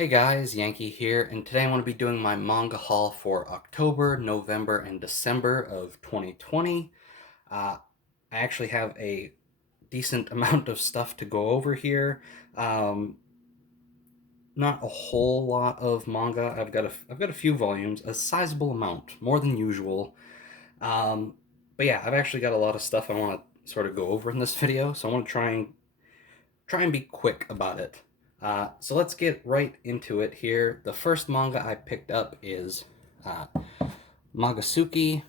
Hey guys, Yankee here, and today I want to be doing my manga haul for October, November, and December of 2020. I actually have a decent amount of stuff to go over here. Um, Not a whole lot of manga. I've got a few volumes, a sizable amount, more than usual. Um, but yeah, I've actually got a lot of stuff I want to sort of go over in this video, so I want to try and be quick about it. So let's get right into it here. The first manga I picked up is uh, Magazuki.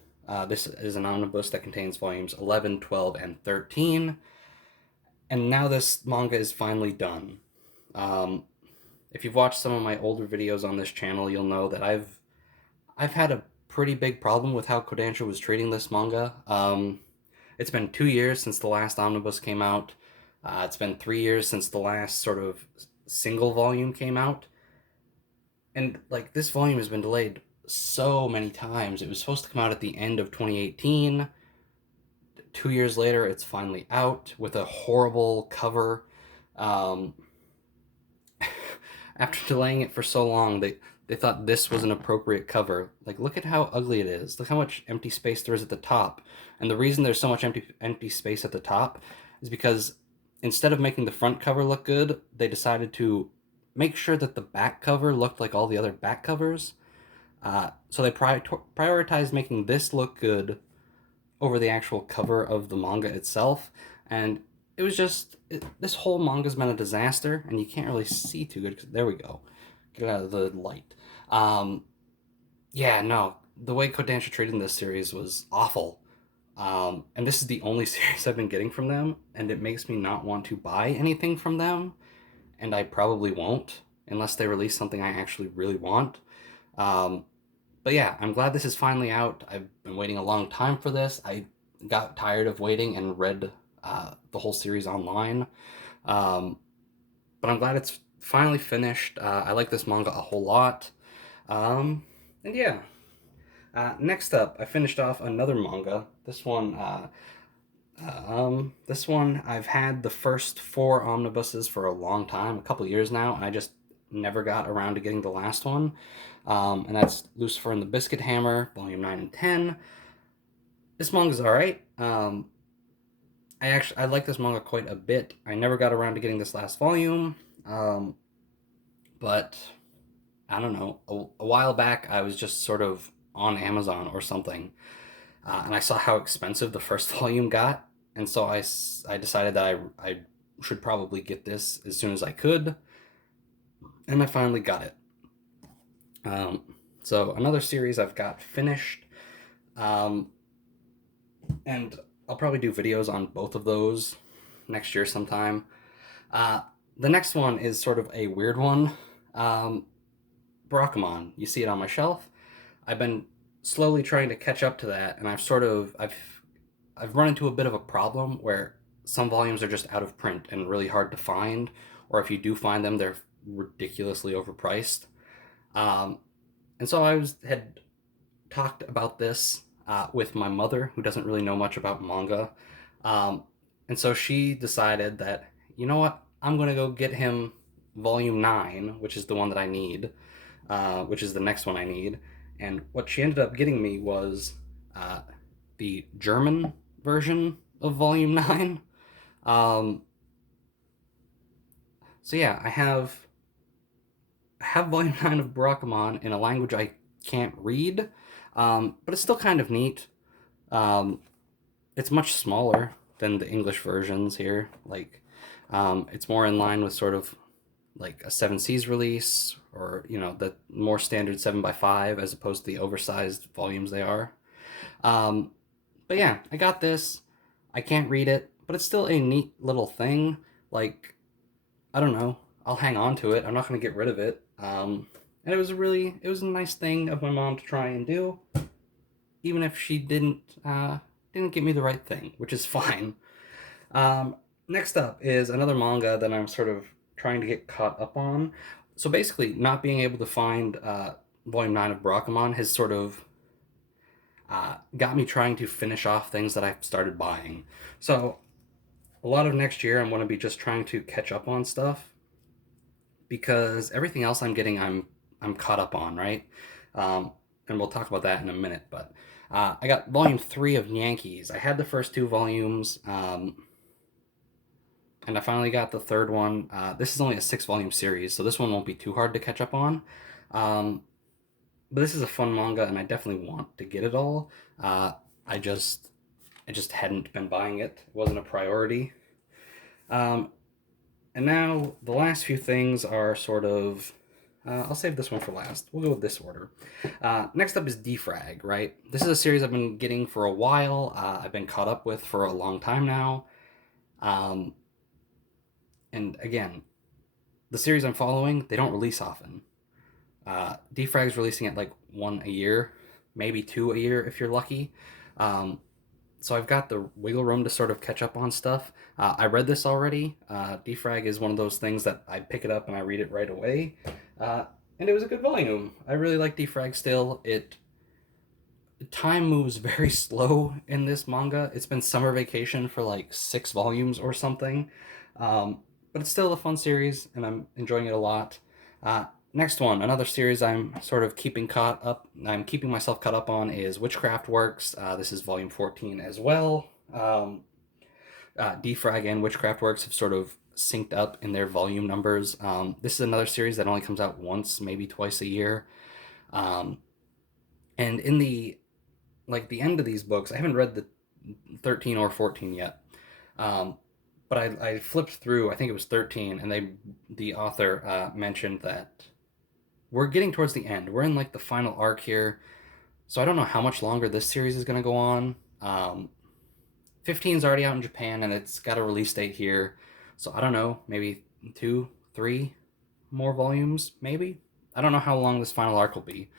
This is an omnibus that contains volumes 11, 12, and 13. And now this manga is finally done. Um, if you've watched some of my older videos on this channel, you'll know that I've had a pretty big problem with how Kodansha was treating this manga. It's been 2 years since the last omnibus came out. It's been 3 years since the last sort of single volume came out. And like this volume has been delayed so many times. It was supposed to come out at the end of 2018. 2 years later, it's finally out with a horrible cover. Um, After delaying it for so long, they thought this was an appropriate cover. Like, look at how ugly it is. Look how much empty space there is at the top. And the reason there's so much empty space at the top is because instead of making the front cover look good, they decided to make sure that the back cover looked like all the other back covers. So they prioritized making this look good over the actual cover of the manga itself, and it was just this whole manga's been a disaster, and you can't really see too good. There we go, get out of the light. Um, yeah, no, the way Kodansha treated this series was awful. And this is the only series I've been getting from them, and it makes me not want to buy anything from them, and I probably won't unless they release something I actually really want. Um, but yeah, I'm glad this is finally out. I've been waiting a long time for this. I got tired of waiting and read the whole series online. Um, but I'm glad it's finally finished. I like this manga a whole lot. Um, and yeah. Next up, I finished off another manga. This one I've had the first four omnibuses for a long time, a couple years now, and I just never got around to getting the last one. And that's Lucifer and the Biscuit Hammer, Volume 9 and 10. This manga's alright. I like this manga quite a bit. I never got around to getting this last volume, but I don't know. A while back, I was just sort of on Amazon or something, and I saw how expensive the first volume got, and so I decided that I should probably get this as soon as I could, and I finally got it. Um, so another series I've got finished, um, and I'll probably do videos on both of those next year sometime. Uh, the next one is sort of a weird one. Um, Barakamon. You see it on my shelf. I've been slowly trying to catch up to that, and I've run into a bit of a problem where some volumes are just out of print and really hard to find, or if you do find them, they're ridiculously overpriced. Um, and so had talked about this with my mother, who doesn't really know much about manga, um, and so she decided that, you know what, I'm gonna go get him Volume 9, which is the one that I need, which is the next one I need. And what she ended up getting me was the German version of Volume 9. Um, so yeah, I have Volume 9 of Barakamon in a language I can't read, but it's still kind of neat. Um, it's much smaller than the English versions here. Like, it's more in line with sort of like a Seven Seas release, or the more standard 7x5 as opposed to the oversized volumes they are. Um, but yeah, I got this. I can't read it, but it's still a neat little thing. Like, I don't know. I'll hang on to it. I'm not going to get rid of it. And it was a nice thing of my mom to try and do, even if she didn't get me the right thing, which is fine. Next up is another manga that I'm sort of trying to get caught up on. So basically, not being able to find Volume 9 of Barakamon has sort of got me trying to finish off things that I've started buying. So a lot of next year, I'm going to be just trying to catch up on stuff. because everything else I'm getting, I'm caught up on, right? Um, and we'll talk about that in a minute. But I got volume 3 of Yankees. I had the first 2 volumes, and I finally got the third one. This is only a 6 volume series, so this one won't be too hard to catch up on. Um, but this is a fun manga, and I definitely want to get it all. Uh, I just I just hadn't been buying it. It wasn't a priority. Um, and now the last few things are sort of. I'll save this one for last. We'll go with this order. Next up is D-frag, right? This is a series I've been getting for a while. I've been caught up with for a long time now. Um, and again, the series I'm following, they don't release often. D-frag's releasing it like 1 a year, maybe 2 a year if you're lucky. Um, so I've got the wiggle room to sort of catch up on stuff. I read this already. Defrag is one of those things that I pick it up and I read it right away. Uh, and it was a good volume. I really like Defrag still. Time moves very slow in this manga. It's been summer vacation for like 6 volumes or something. But it's still a fun series and I'm enjoying it a lot. Next one, another series I'm sort of I'm keeping myself caught up on is Witchcraft Works. This is volume 14 as well. Defrag and Witchcraft Works have sort of synced up in their volume numbers. This is another series that only comes out once, maybe twice a year. Um, and in the end of these books, I haven't read the 13 or 14 yet. But I flipped through, I think it was 13, and the author mentioned that we're getting towards the end. We're in like the final arc here. So I don't know how much longer this series is going to go on. 15 is already out in Japan and it's got a release date here. So I don't know, maybe 2, 3 more volumes, maybe? I don't know how long this final arc will be.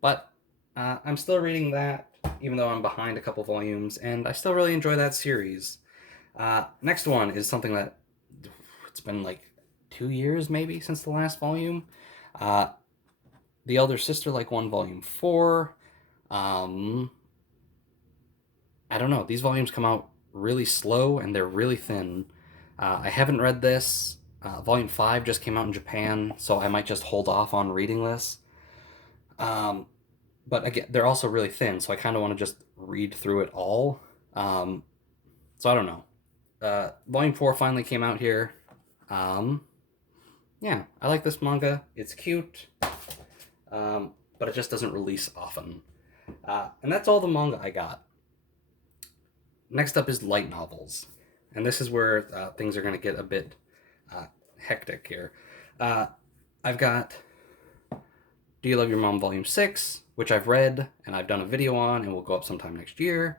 But I'm still reading that, even though I'm behind a couple volumes, and I still really enjoy that series. Next one is something that it's been like 2 years maybe since the last volume. The Elder Sister Like One Volume 4. I don't know. These volumes come out really slow and they're really thin. I haven't read this. Volume 5 just came out in Japan, so I might just hold off on reading this. But again, they're also really thin, so I kind of want to just read through it all. So I don't know. Volume 4 finally came out here. Yeah, I like this manga. It's cute, but it just doesn't release often. And that's all the manga I got. Next up is light novels. And this is where things are going to get a bit hectic here. I've got Do You Love Your Mom Volume 6, which I've read and I've done a video on and will go up sometime next year.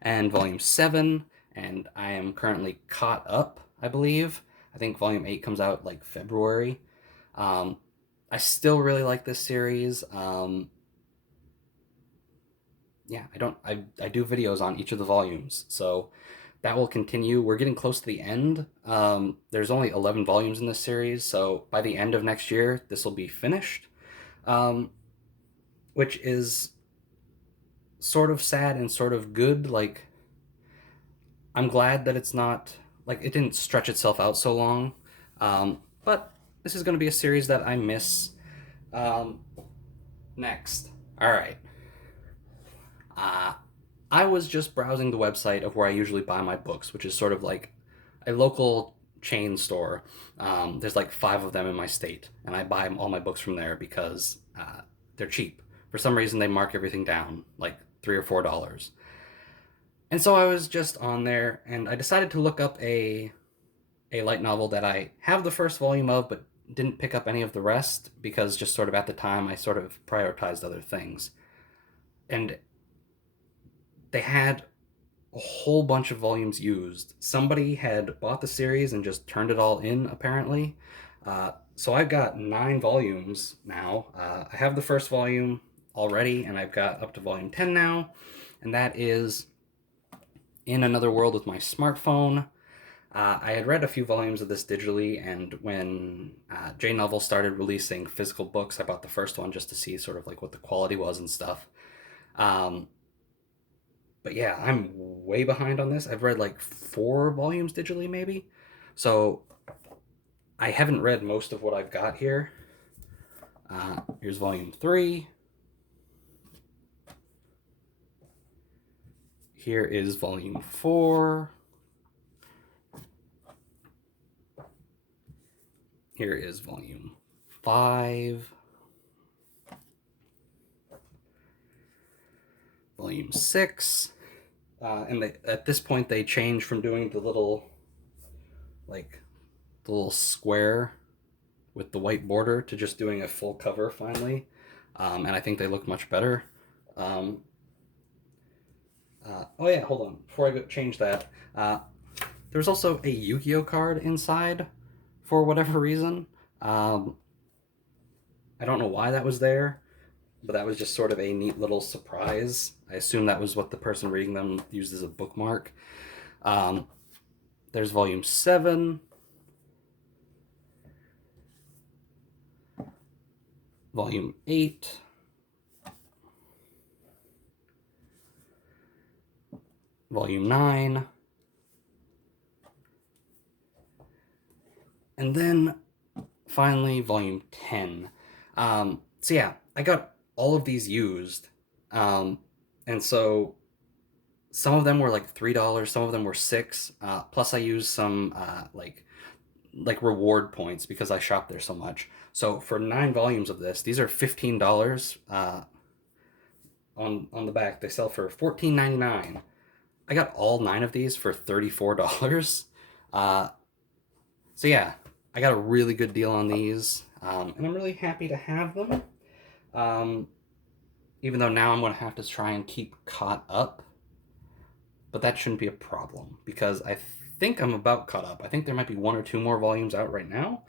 And Volume 7, and I am currently caught up, I believe. I think Volume 8 comes out like February. I still really like this series. Yeah, I do videos on each of the volumes, so that will continue. We're getting close to the end. There's only 11 volumes in this series, so by the end of next year, this will be finished, which is sort of sad and sort of good. Like, I'm glad that it's not, like, it didn't stretch itself out so long, but this is going to be a series that I miss. Next. All right. I was just browsing the website of where I usually buy my books, which is sort of like a local chain store. There's like 5 of them in my state, and I buy all my books from there because they're cheap. For some reason, they mark everything down like $3 or $4. And so I was just on there, and I decided to look up a light novel that I have the first volume of, but didn't pick up any of the rest because just sort of at the time I sort of prioritized other things. And they had a whole bunch of volumes used. Somebody had bought the series and just turned it all in, apparently. So I've got 9 volumes now. I have the first volume already, and I've got up to volume 10 now, and that is In Another World with My Smartphone. I had read a few volumes of this digitally, and when J Novel started releasing physical books, I bought the first one just to see sort of like what the quality was and stuff. But yeah, I'm way behind on this. I've read like 4 volumes digitally, maybe. So I haven't read most of what I've got here. Here's volume 3. Here is volume 4. Here is volume 5. Volume 6. And at this point, they changed from doing the little square with the white border to just doing a full cover finally. And I think they look much better. Oh yeah, hold on. Before I change that, there's also a Yu-Gi-Oh card inside for whatever reason. I don't know why that was there, but that was just sort of a neat little surprise. I assume that was what the person reading them used as a bookmark. There's volume 7. Volume 8. Volume 9. And then finally volume 10. So yeah, I got all of these used. And so some of them were like $3, some of them were $6. Plus I used some like reward points because I shop there so much. So for 9 volumes of this, these are $15. On the back, they sell for $14.99. I got all 9 of these for $34. So yeah, I got a really good deal on these, and I'm really happy to have them. Even though now I'm going to have to try and keep caught up, but that shouldn't be a problem because I think I'm about caught up. I think there might be 1 or 2 more volumes out right now.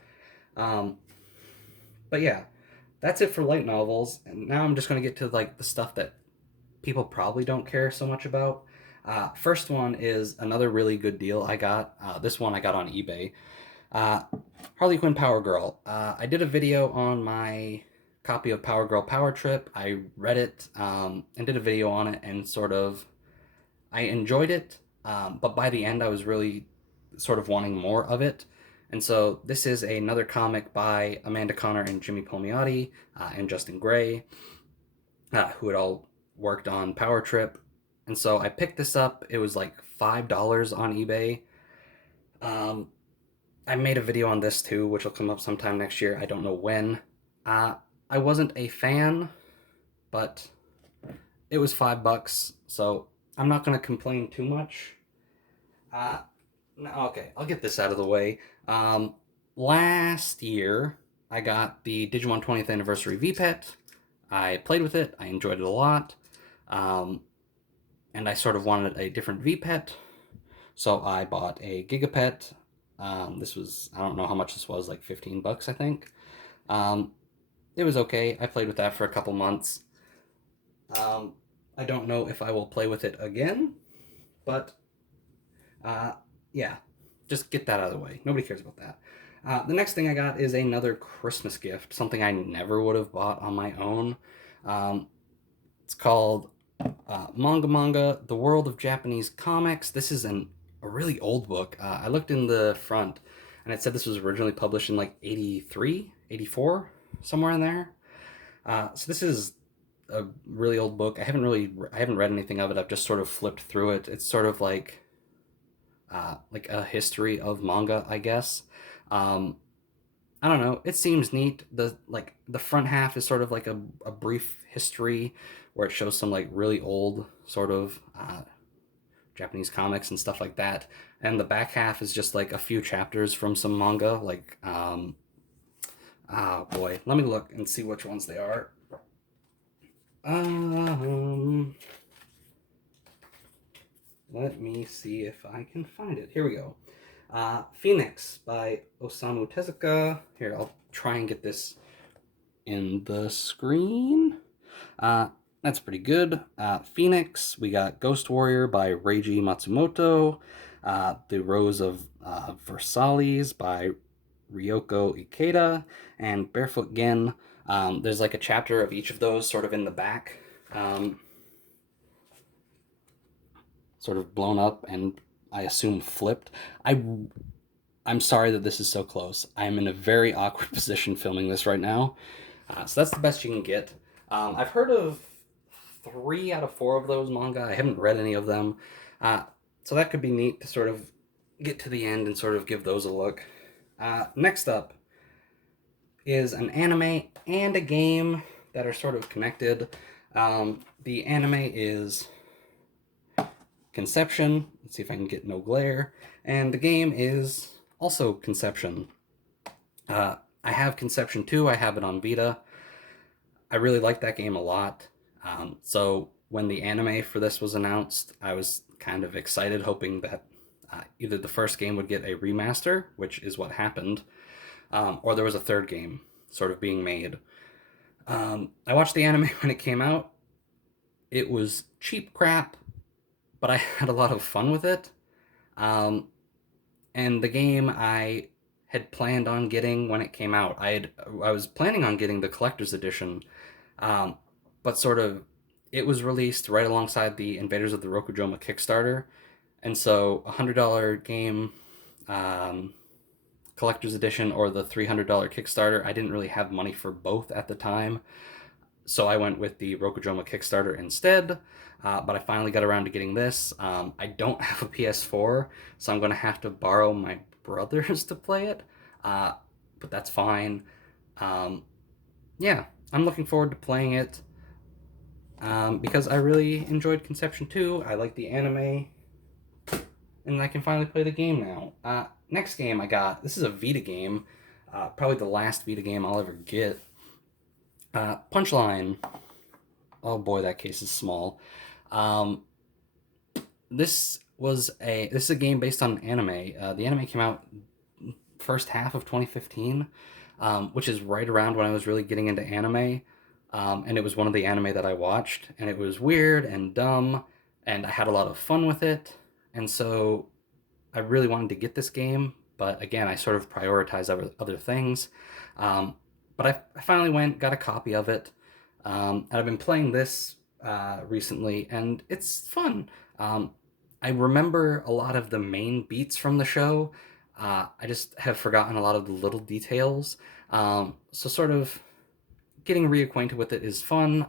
But yeah, that's it for light novels, and now I'm just going to get to like the stuff that people probably don't care so much about. First one is another really good deal I got. This one I got on eBay. Harley Quinn Power Girl. I did a video on my copy of Power Girl Power Trip. I read it and did a video on it, and sort of I enjoyed it, but by the end I was really sort of wanting more of it. And so this is another comic by Amanda Connor and Jimmy Palmiotti and Justin Gray, who had all worked on Power Trip. And so I picked this up. It was like $5 on eBay. I made a video on this too, which will come up sometime next year. I don't know when. I wasn't a fan, but it was $5, so I'm not going to complain too much. Okay, I'll get this out of the way. Last year, I got the Digimon 20th Anniversary V-Pet. I played with it. I enjoyed it a lot. And I sort of wanted a different V-Pet, so I bought a Gigapet. This was, I don't know how much this was, like $15, I think. It was okay. I played with that for a couple months. I don't know if I will play with it again, but yeah, just get that out of the way. Nobody cares about that. The next thing I got is another Christmas gift, something I never would have bought on my own. It's called Manga, The World of Japanese Comics. This is a really old book. I looked in the front, and it said this was originally published in like 83, 84, somewhere in there. So this is a really old book. I haven't read anything of it. I've just sort of flipped through it. It's sort of like a history of manga, I guess. I don't know. It seems neat. The front half is sort of like a brief history where it shows some like really old sort of Japanese comics and stuff like that. And the back half is just like a few chapters from some manga. Boy, let me look and see which ones they are. Let me see if I can find it. Here we go. Phoenix by Osamu Tezuka. Here, I'll try and get this in the screen. That's pretty good. Phoenix, we got Ghost Warrior by Reiji Matsumoto. The Rose of Versailles by Ryoko Ikeda. And Barefoot Gen. There's like a chapter of each of those sort of in the back. Sort of blown up and I assume flipped. I I'm sorry that this is so close. I'm in a very awkward position filming this right now. So that's the best you can get. I've heard of 3 out of 4 of those manga. I haven't read any of them. Uh, so that could be neat to sort of get to the end and sort of give those a look. Next up is an anime and a game that are sort of connected. The anime is Conception. Let's see if I can get no glare. And the game is also Conception. I have Conception 2, I have it on Vita. I really like that game a lot. So when the anime for this was announced, I was kind of excited, hoping that either the first game would get a remaster, which is what happened, or there was a third game sort of being made. I watched the anime when it came out. It was cheap crap, but I had a lot of fun with it. Um, and the game I had planned on getting when it came out. I was planning on getting the collector's edition, um, but sort of it was released right alongside the Invaders of the Rokujoma Kickstarter, and so $100 game, um, collector's edition or the $300 Kickstarter. I didn't really have money for both at the time, so I went with the Rokujoma Kickstarter instead. But I finally got around to getting this. I don't have a PS4, so I'm going to have to borrow my brother's to play it. Uh, but that's fine. Um, yeah, I'm looking forward to playing it because I really enjoyed Conception 2. I like the anime, and I can finally play the game now. Next game I got, this is a Vita game, probably the last Vita game I'll ever get. Punchline. Oh boy, that case is small. Um, this is a game based on an anime. The anime came out first half of 2015, which is right around when I was really getting into anime. And it was one of the anime that I watched, and it was weird and dumb, and I had a lot of fun with it. And so I really wanted to get this game, but again, I sort of prioritized other things. Um, but I finally went, got a copy of it, and I've been playing this recently, and it's fun. Um, I remember a lot of the main beats from the show. I just have forgotten a lot of the little details. So sort of getting reacquainted with it is fun.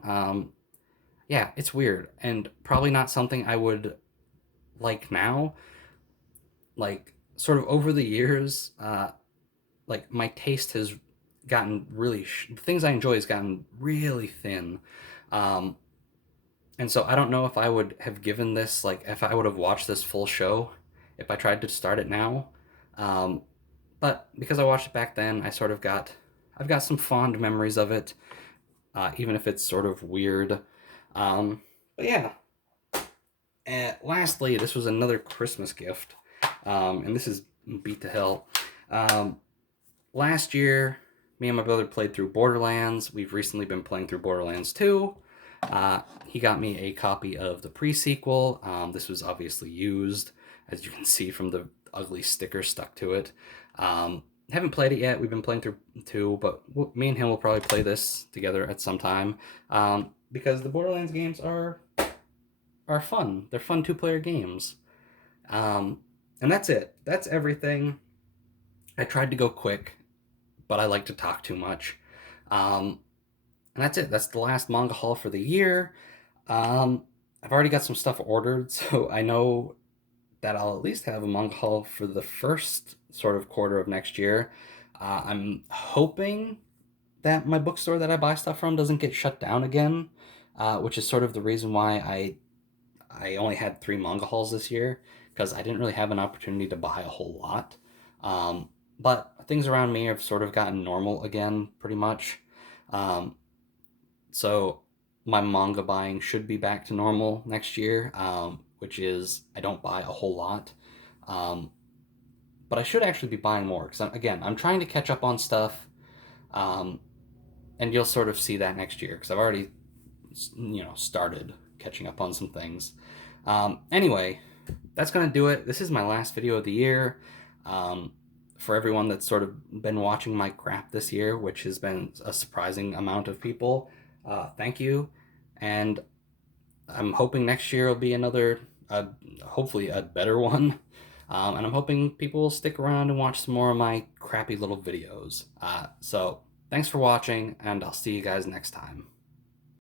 Yeah, it's weird and probably not something I would like now. Like sort of over the years, like my taste has gotten really the things I enjoy has gotten really thin. Um, and so I don't know if I would have given this, like if I would have watched this full show if I tried to start it now. Um, but because I watched it back then, I've got some fond memories of it, even if it's sort of weird. But yeah. And lastly, this was another Christmas gift, and this is beat to hell. Um, Last year, me and my brother played through Borderlands. We've recently been playing through Borderlands 2. He got me a copy of the pre-sequel. This was obviously used, as you can see from the ugly sticker stuck to it. Haven't played it yet. We've been playing through 2, but me and him will probably play this together at some time, because the Borderlands games are fun. They're fun two-player games. And that's it. That's everything. I tried to go quick, but I like to talk too much. Um, and that's it. That's the last manga haul for the year. I've already got some stuff ordered, so I know that I'll at least have a manga haul for the first sort of quarter of next year. I'm hoping that my bookstore that I buy stuff from doesn't get shut down again, which is sort of the reason why I only had 3 manga hauls this year, because I didn't really have an opportunity to buy a whole lot. But things around me have sort of gotten normal again, pretty much. Um, so my manga buying should be back to normal next year, which is I don't buy a whole lot. Um, but I should actually be buying more, because again, I'm trying to catch up on stuff, um, and you'll sort of see that next year, because I've already, started catching up on some things. Anyway, that's going to do it. This is my last video of the year. For everyone that's sort of been watching my crap this year, which has been a surprising amount of people, thank you. And I'm hoping next year will be another, hopefully a better one. And I'm hoping people will stick around and watch some more of my crappy little videos. So thanks for watching, and I'll see you guys next time.